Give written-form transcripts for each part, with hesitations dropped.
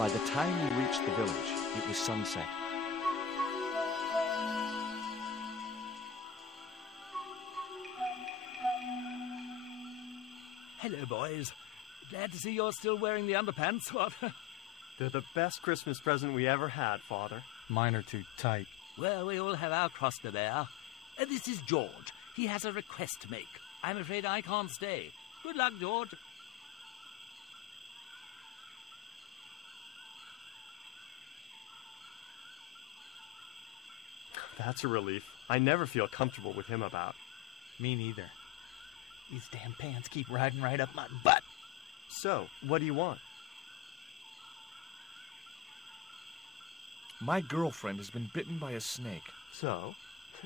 By the time we reached the village, it was sunset. Hello, boys. Glad to see you're still wearing the underpants. What? They're the best Christmas present we ever had, Father. Mine are too tight. Well, we all have our cross to bear. This is George. He has a request to make. I'm afraid I can't stay. Good luck, George. That's a relief. I never feel comfortable with him about. Me neither. These damn pants keep riding right up my butt. So, what do you want? My girlfriend has been bitten by a snake. So,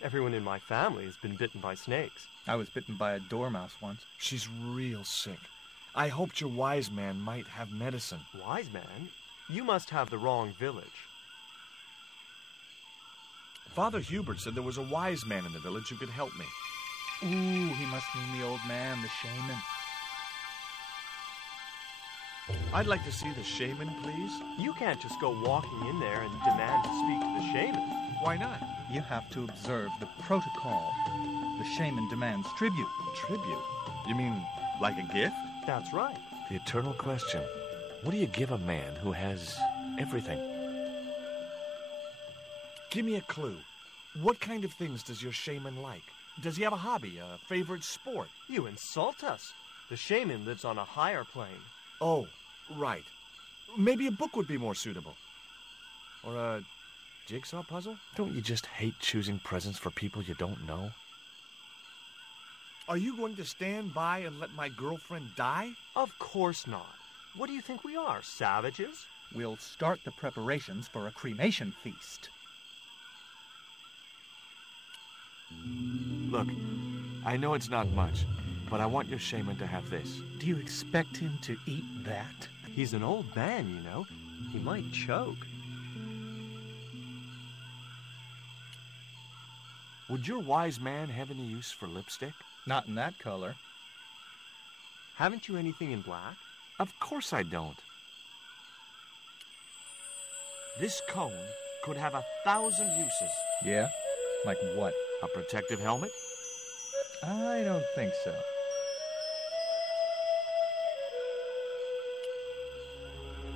everyone in my family has been bitten by snakes. I was bitten by a dormouse once. She's real sick. I hoped your wise man might have medicine. Wise man? You must have the wrong village. Father Hubert said there was a wise man in the village who could help me. Ooh, he must mean the old man, the shaman. I'd like to see the shaman, please. You can't just go walking in there and demand to speak to the shaman. Why not? You have to observe the protocol. The shaman demands tribute. Tribute? You mean like a gift? That's right. The eternal question. What do you give a man who has everything? Give me a clue. What kind of things does your shaman like? Does he have a hobby, a favorite sport? You insult us. The shaman lives on a higher plane. Oh, right. Maybe a book would be more suitable. Or a jigsaw puzzle? Don't you just hate choosing presents for people you don't know? Are you going to stand by and let my girlfriend die? Of course not. What do you think we are, savages? We'll start the preparations for a cremation feast. Look, I know it's not much, but I want your shaman to have this. Do you expect him to eat that? He's an old man, you know. He might choke. Would your wise man have any use for lipstick? Not in that color. Haven't you anything in black? Of course I don't. This cone could have 1,000 uses. Yeah? Like what? A protective helmet? I don't think so.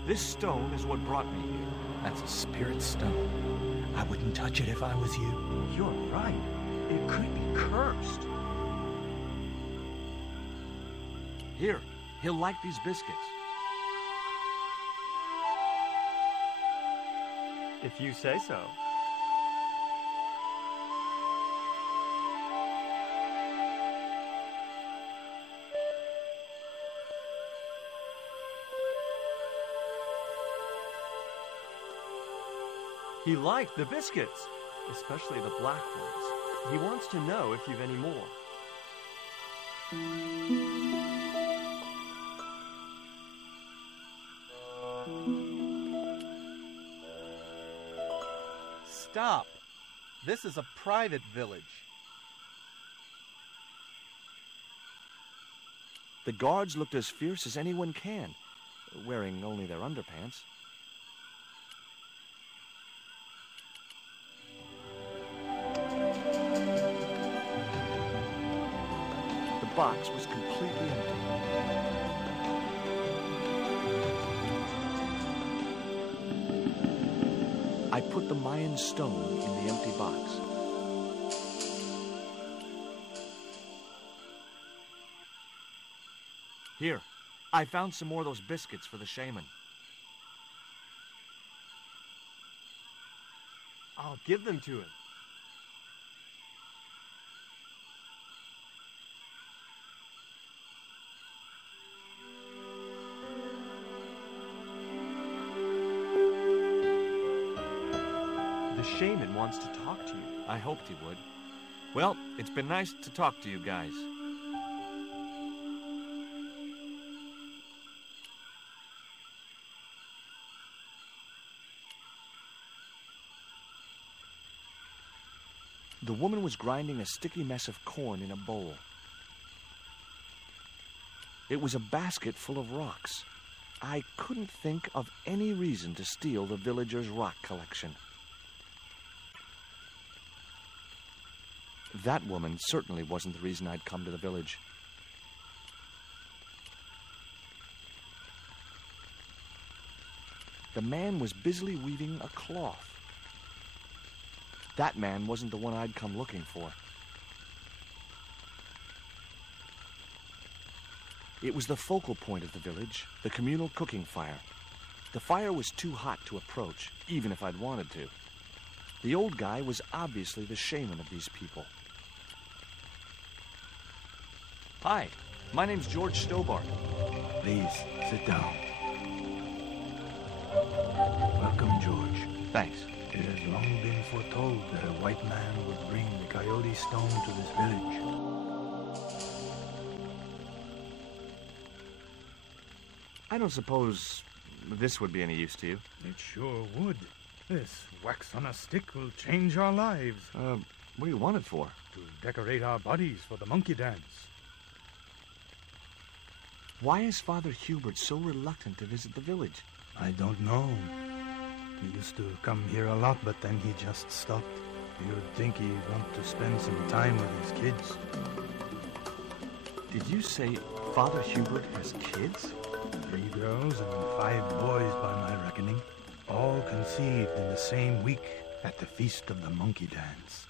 This stone is what brought me here. That's a spirit stone. I wouldn't touch it if I was you. You're right. It could be cursed. Here, he'll like these biscuits. If you say so. He liked the biscuits, especially the black ones. He wants to know if you've any more. Stop! This is a private village. The guards looked as fierce as anyone can, wearing only their underpants. The box was completely empty. I put the Mayan stone in the empty box. Here, I found some more of those biscuits for the shaman. I'll give them to him. The shaman wants to talk to you. I hoped he would. Well, it's been nice to talk to you guys. The woman was grinding a sticky mess of corn in a bowl. It was a basket full of rocks. I couldn't think of any reason to steal the villagers' rock collection. That woman certainly wasn't the reason I'd come to the village. The man was busily weaving a cloth. That man wasn't the one I'd come looking for. It was the focal point of the village, the communal cooking fire. The fire was too hot to approach, even if I'd wanted to. The old guy was obviously the shaman of these people. Hi, my name's George Stobart. Please, sit down. Welcome, George. Thanks. It has long been foretold that a white man would bring the Coyote Stone to this village. I don't suppose this would be any use to you. It sure would. This wax on a stick will change our lives. What do you want it for? To decorate our bodies for the monkey dance. Why is Father Hubert so reluctant to visit the village? I don't know. He used to come here a lot, but then he just stopped. You'd think he'd want to spend some time with his kids. Did you say Father Hubert has kids? 3 girls and 5 boys by my reckoning. All conceived in the same week at the Feast of the Monkey Dance.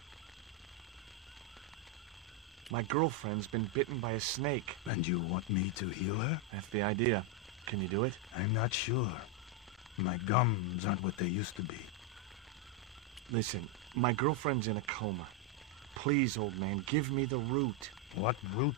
My girlfriend's been bitten by a snake. And you want me to heal her? That's the idea. Can you do it? I'm not sure. My gums aren't what they used to be. Listen, my girlfriend's in a coma. Please, old man, give me the root. What root?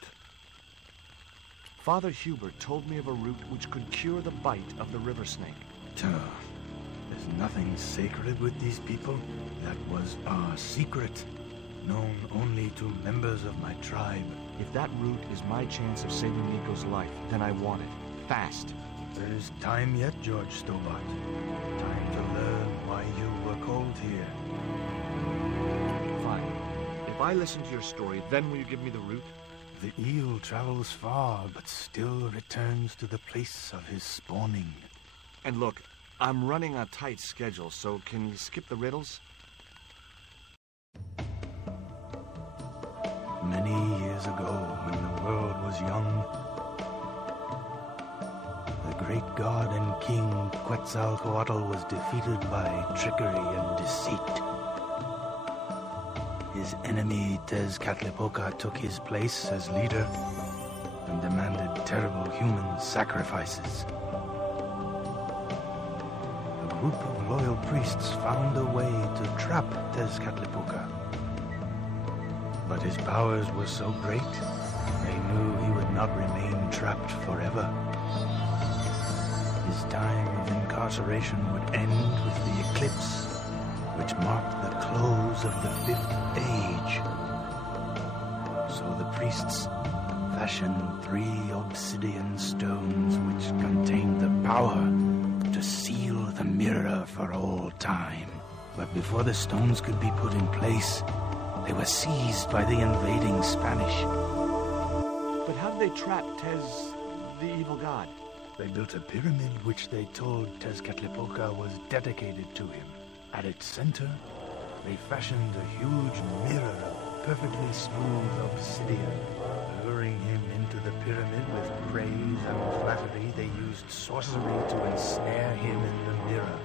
Father Hubert told me of a root which could cure the bite of the river snake. There's nothing sacred with these people. That was our secret, known only to members of my tribe. If that root is my chance of saving Nico's life, then I want it. Fast. There's time yet, George Stobart. Time to learn why you were called here. Fine. If I listen to your story, then will you give me the root? The eel travels far, but still returns to the place of his spawning. And look, I'm running a tight schedule, so can you skip the riddles? Many years ago, when the world was young, the great god and king Quetzalcoatl was defeated by trickery and deceit. His enemy Tezcatlipoca took his place as leader and demanded terrible human sacrifices. A group of loyal priests found a way to trap Tezcatlipoca. But his powers were so great, they knew he would not remain trapped forever. His time of incarceration would end with the eclipse, which marked the close of the 5th age. So the priests fashioned 3 obsidian stones which contained the power to seal the mirror for all time. But before the stones could be put in place, they were seized by the invading Spanish. But how did they trap Tez, the evil god? They built a pyramid which they told Tezcatlipoca was dedicated to him. At its center, they fashioned a huge mirror of perfectly smooth obsidian. Luring him into the pyramid with praise and flattery, they used sorcery to ensnare him in the mirror.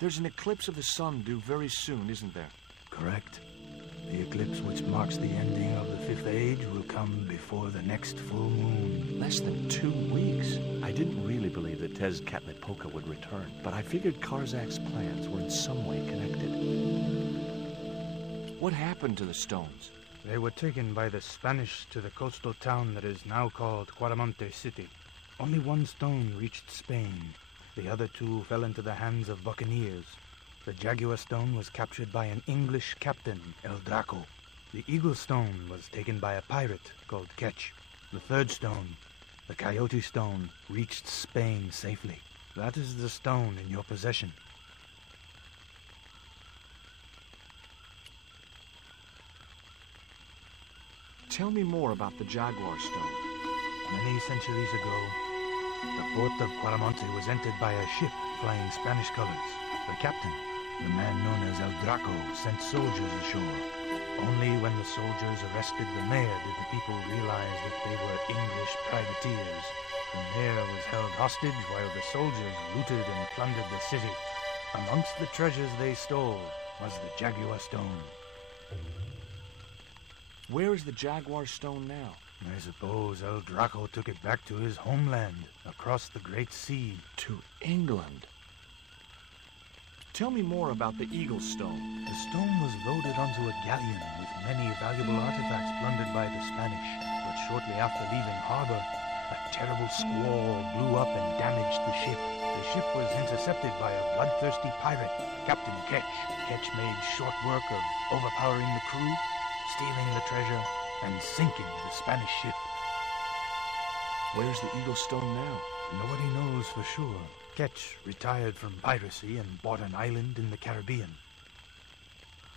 There's an eclipse of the sun due very soon, isn't there? Correct. The eclipse which marks the ending of the 5th age will come before the next full moon. Less than 2 weeks. I didn't really believe that Tezcatlipoca would return, but I figured Karzak's plans were in some way connected. What happened to the stones? They were taken by the Spanish to the coastal town that is now called Cuaramonte City. Only 1 stone reached Spain. The other 2 fell into the hands of buccaneers. The Jaguar stone was captured by an English captain, El Draco. The Eagle stone was taken by a pirate called Ketch. The 3rd stone, the Coyote stone, reached Spain safely. That is the stone in your possession. Tell me more about the Jaguar stone. many centuries ago, the port of Quaramonte was entered by a ship flying Spanish colors. The captain, the man known as El Draco, sent soldiers ashore. Only when the soldiers arrested the mayor did the people realize that they were English privateers. The mayor was held hostage while the soldiers looted and plundered the city. Amongst the treasures they stole was the Jaguar Stone. Where is the Jaguar Stone now? I suppose El Draco took it back to his homeland, across the Great Sea. To England. Tell me more about the Eagle Stone. The stone was loaded onto a galleon with many valuable artifacts plundered by the Spanish. But shortly after leaving harbor, a terrible squall blew up and damaged the ship. The ship was intercepted by a bloodthirsty pirate, Captain Ketch. Ketch made short work of overpowering the crew, stealing the treasure, and sinking the Spanish ship. Where's the Eagle Stone now? Nobody knows for sure. Ketch retired from piracy and bought an island in the Caribbean.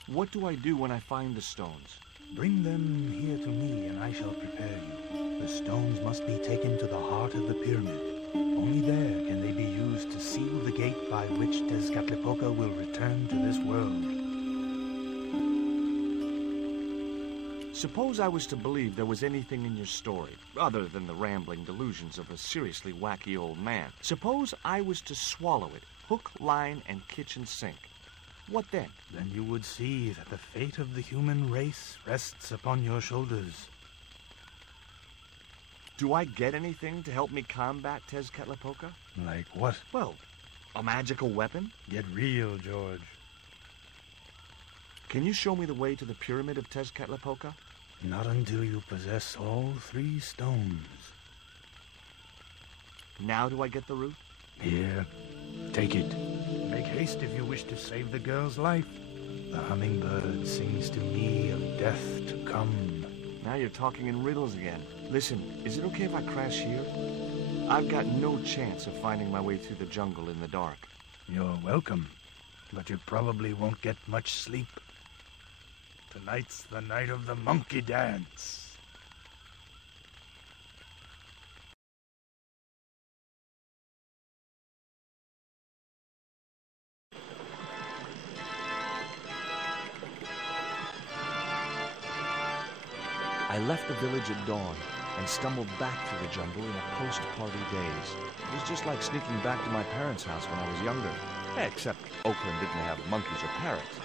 What do I do when I find the stones? Bring them here to me and I shall prepare you. The stones must be taken to the heart of the pyramid. Only there can they be used to seal the gate by which Tezcatlipoca will return to this world. Suppose I was to believe there was anything in your story, other than the rambling delusions of a seriously wacky old man. Suppose I was to swallow it, hook, line, and kitchen sink. What then? Then you would see that the fate of the human race rests upon your shoulders. Do I get anything to help me combat Tezcatlipoca? Like what? Well, a magical weapon? Get real, George. Can you show me the way to the pyramid of Tezcatlipoca? Not until you possess all 3 stones. Now do I get the root? Here, take it. Make haste if you wish to save the girl's life. The hummingbird sings to me of death to come. Now you're talking in riddles again. Listen, is it okay if I crash here? I've got no chance of finding my way through the jungle in the dark. You're welcome, but you probably won't get much sleep. Tonight's the night of the monkey dance. I left the village at dawn and stumbled back through the jungle in a post-party daze. It was just like sneaking back to my parents' house when I was younger. Except Oakland didn't have monkeys or parrots.